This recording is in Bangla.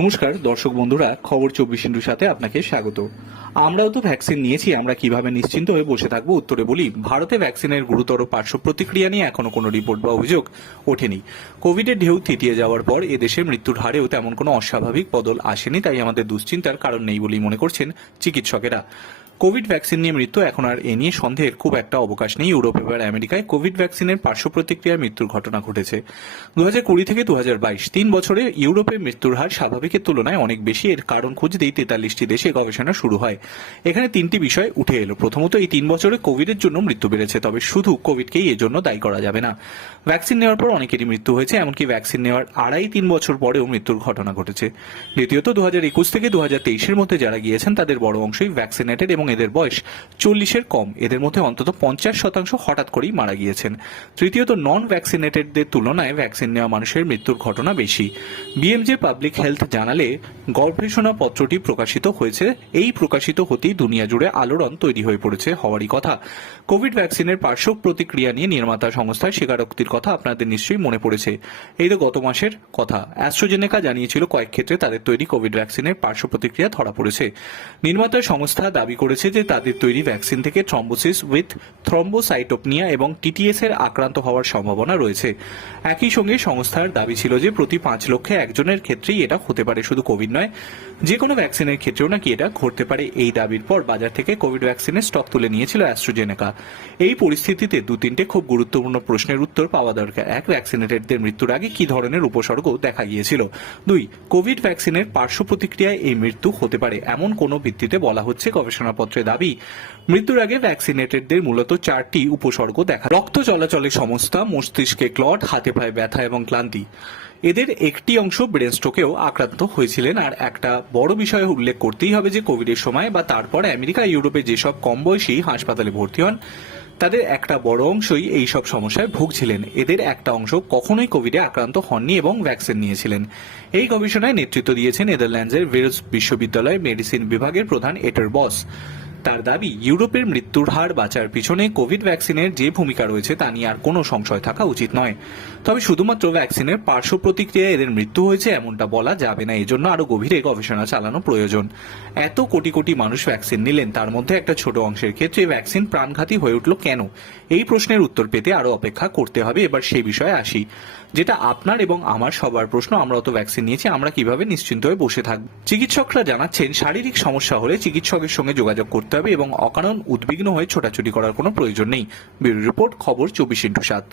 নমস্কার, দর্শক বন্ধুরা, খবর চব্বিশ ইন্টুর সাথে আপনাকে স্বাগত। আমরাও তো ভ্যাকসিন নিয়েছি, আমরা কীভাবে নিশ্চিন্ত হয়ে বসে থাকব উত্তরে বলি, ভারতে ভ্যাকসিনের গুরুতর পার্শ্ব প্রতিক্রিয়া নিয়ে এখনও কোনো রিপোর্ট বা অভিযোগ ওঠেনি। কোভিডের ঢেউ থিতিয়ে যাওয়ার পর এদেশে মৃত্যুর হারেও তেমন কোনো অস্বাভাবিক বদল আসেনি, তাই আমাদের দুশ্চিন্তার কারণ নেই বলেই মনে করছেন চিকিৎসকেরা। কোভিড ভ্যাকসিন নিয়ে মৃত্যু এখন আর এ নিয়ে সন্দেহের খুব একটা অবকাশ নেই ইউরোপে বা আমেরিকায় কোভিড ভ্যাকসিনের পার্শ্ব প্রতিক্রিয়ায় মৃত্যুর ঘটনা ঘটেছে। দু হাজার কুড়ি থেকে দু হাজার বাইশ, তিন বছরে ইউরোপে মৃত্যুর হার স্বাভাবিকের তুলনায় অনেক বেশি। এর কারণ খুঁজতেই তেতাল্লিশটি দেশে গবেষণা শুরু হয়। এখানে তিনটি বিষয় উঠে এলো। প্রথমত, এই তিন বছরে কোভিডের জন্য মৃত্যু বেড়েছে, তবে শুধু কোভিডকেই এর জন্য দায়ী করা যাবে না। ভ্যাকসিন নেওয়ার পর অনেকেরই মৃত্যু হয়েছে, এমনকি ভ্যাকসিন নেওয়ার আড়াই তিন বছর পরেও মৃত্যুর ঘটনা ঘটেছে। দ্বিতীয়ত দু হাজার একুশ থেকে দু হাজার তেইশের মধ্যে যারা গিয়েছেন, তাদের বড় অংশই ভ্যাকসিনেটেড এবং এদের বয়স চল্লিশের কম। এদের মধ্যে অন্তত পঞ্চাশ শতাংশ হঠাৎ করেই মারা গিয়েছেন। তৃতীয়ত নন ভ্যাকসিনেটেডদের তুলনায় ভ্যাকসিন নেওয়া মানুষের মৃত্যুর ঘটনা বেশি। বিএমজে পাবলিক হেলথ জানালে গবেষণা পত্রটি প্রকাশিত হয়েছে। এই প্রকাশিত হতেই দুনিয়া জুড়ে আলোড়ন তৈরি হয়ে পড়েছে হওয়ারই কথা। কোভিড ভ্যাকসিনের পার্শ্ব প্রতিক্রিয়া নিয়ে নির্মাতা সংস্থার স্বীকারোক্তির কথা আপনাদের নিশ্চয়ই মনে পড়েছে। এই তো গত মাসের কথা। অ্যাস্ট্রোজেনেকা জানিয়েছিল কয়েক ক্ষেত্রে তাদের তৈরি কোভিড ভ্যাকসিনের পার্শ্ব প্রতিক্রিয়া ধরা পড়েছে। নির্মাতা সংস্থা দাবি করেছে যে তাদের তৈরি ভ্যাকসিন থেকে থ্রম্বোসিস উইথ থ্রম্বোসাইটোপনিয়া এবং টিটিএস এর আক্রান্ত হওয়ার সম্ভাবনা রয়েছে। একই সঙ্গে সংস্থার দাবি ছিল যে প্রতি পাঁচ লক্ষে একজনের ক্ষেত্রেই এটা হতে পারে, শুধু কোভিড নয়। যে কোনো ভ্যাকসিনের ক্ষেত্রেও নাকি এটা ঘটতে পারে এই দাবির পর বাজার থেকে কোভিড ভ্যাকসিনের স্টক তুলে নিয়েছিল অ্যাস্ট্রোজেনেকা। এই পরিস্থিতিতে দু তিনটে খুব গুরুত্বপূর্ণ প্রশ্নের উত্তর পাওয়া দরকার। এক, ভ্যাকসিনেটেডদের মৃত্যুর আগে কি ধরনের উপসর্গ দেখা গিয়েছিল? দুই, কোভিড ভ্যাকসিনের পার্শ্ব প্রতিক্রিয়ায় এই মৃত্যু হতে পারে এমন কোনো ভিত্তিতে বলা হচ্ছে গবেষণাপত্রে দাবি, মৃত্যুর আগে ভ্যাকসিনেটেডদের মূলত চারটি উপসর্গ দেখা। রক্ত চলাচলের সমস্যা, মস্তিষ্কে ক্লট, হাতে পায়ে ব্যথা এবং ক্লান্তি। এদের একটি অংশ ব্রেন স্ট্রোকেও আক্রান্ত হয়েছিলেন। আর একটা বড় বিষয় উল্লেখ করতেই হবে যে কোভিডের সময় বা তারপর আমেরিকা ইউরোপে যেসব কম বয়সী হাসপাতালে ভর্তি হন তাদের একটা বড় অংশই এই সব সমস্যায় ভুগছিলেন। এদের একটা অংশ কখনোই কোভিডে আক্রান্ত হননি এবং ভ্যাকসিন নিয়েছিলেন। এই গবেষণায় নেতৃত্ব দিয়েছেন নেদারল্যান্ডসের ভেরোজ বিশ্ববিদ্যালয়ের মেডিসিন বিভাগের প্রধান এটার বস। তার দাবি, ইউরোপের মৃত্যুর হার বাঁচার পিছনে কোভিড ভ্যাকসিনের যে ভূমিকা রয়েছে তা নিয়ে আর কোনো সংশয় থাকা উচিত নয়। তবে শুধুমাত্র ভ্যাকসিনের পার্শ্ব প্রতিক্রিয়ায় এদের মৃত্যু হয়েছে এমনটা বলা যাবে না, এজন্য আরও গভীরে গবেষণা চালানো প্রয়োজন। এত কোটি কোটি মানুষ ভ্যাকসিন নিলেন, তার মধ্যে একটা ছোট অংশের ক্ষেত্রে ভ্যাকসিন প্রাণঘাতী হয়ে উঠল কেন? এই প্রশ্নের উত্তর পেতে আরও অপেক্ষা করতে হবে, এবার সেই বিষয়ে আসি। যেটা আপনার এবং আমার সবার প্রশ্ন, আমরা অত ভ্যাকসিন নিয়েছি, আমরা কীভাবে নিশ্চিন্ত হয়ে বসে থাকব? চিকিৎসকরা জানাচ্ছেন, শারীরিক সমস্যা হলে চিকিৎসকের সঙ্গে যোগাযোগ করতে হবে এবং অকারণ উদ্বিগ্ন হয়ে ছোটাছুটি করার কোনো প্রয়োজন নেই। ব্যুরো রিপোর্ট, খবর, চব্বিশ ইন্টু সাত।